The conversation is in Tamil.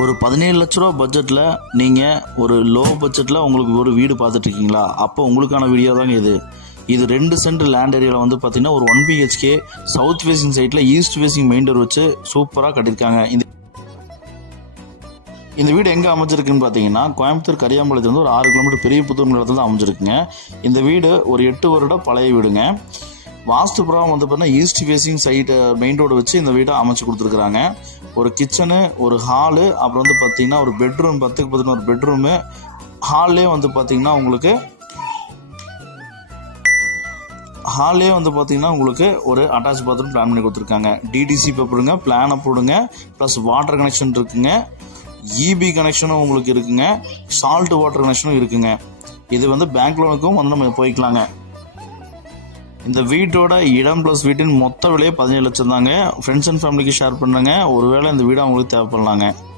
ஒரு 17 லட்ச ரூபா பட்ஜெட்டில் நீங்கள் ஒரு லோ பட்ஜெட்டில் உங்களுக்கு ஒரு வீடு பார்த்துட்ருக்கீங்களா? அப்போ உங்களுக்கான வீடியோ தாங்க இது. இது 2 சென்ட் லேண்ட் ஏரியாவில் வந்து பார்த்தீங்கன்னா ஒரு 1 BHK சவுத் ஃபேசிங் சைட்டில் ஈஸ்ட் ஃபேசிங் மெயின் டோர் வச்சு சூப்பராக கட்டியிருக்காங்க. இந்த வீடு எங்கே அமைஞ்சிருக்குன்னு பார்த்தீங்கன்னா கோயம்புத்தூர் கரியாம்பாளையத்துலேருந்து ஒரு 6 கிலோமீட்டர் பெரிய புத்தூர் இடத்துல தான் அமைஞ்சிருக்குங்க. இந்த வீடு ஒரு 8 வருட பழைய வீடுங்க. வாஸ்து பிரகாரம் வந்து பார்த்தீங்கன்னா east facing side main road வச்சு இந்த வீட்டை அமைச்சு கொடுத்துருக்குறாங்க. ஒரு கிச்சனு, ஒரு ஹாலு, அப்புறம் வந்து பார்த்தீங்கன்னா ஒரு பெட்ரூம், 10க்கு 11 பெட்ரூமு. ஹால்லே வந்து பார்த்தீங்கன்னா உங்களுக்கு ஒரு அட்டாச் பாத்ரூம் பிளான் பண்ணி கொடுத்துருக்காங்க. டிடிசி பேப்பருங்க, பிளான் அப்ரூவ்டுங்க, ப்ளஸ் வாட்டர் கனெக்ஷன் இருக்குங்க, இபி கனெக்ஷனும் உங்களுக்கு இருக்குங்க, சால்ட் வாட்டர் கனெக்ஷனும் இருக்குங்க. இது வந்து பேங்க் லோனுக்கும் வந்து நம்ம போய்க்கலாங்க. இந்த வீட்டோட இடம் ப்ளஸ் வீட்டின் மொத்த விலையை 17 லட்சம் தாங்க. ஃப்ரெண்ட்ஸ் அண்ட் ஃபேமிலிக்கு ஷேர் பண்ணுங்க. ஒருவேளை இந்த வீடு அவங்களுக்கு தேவைப்படலாங்க.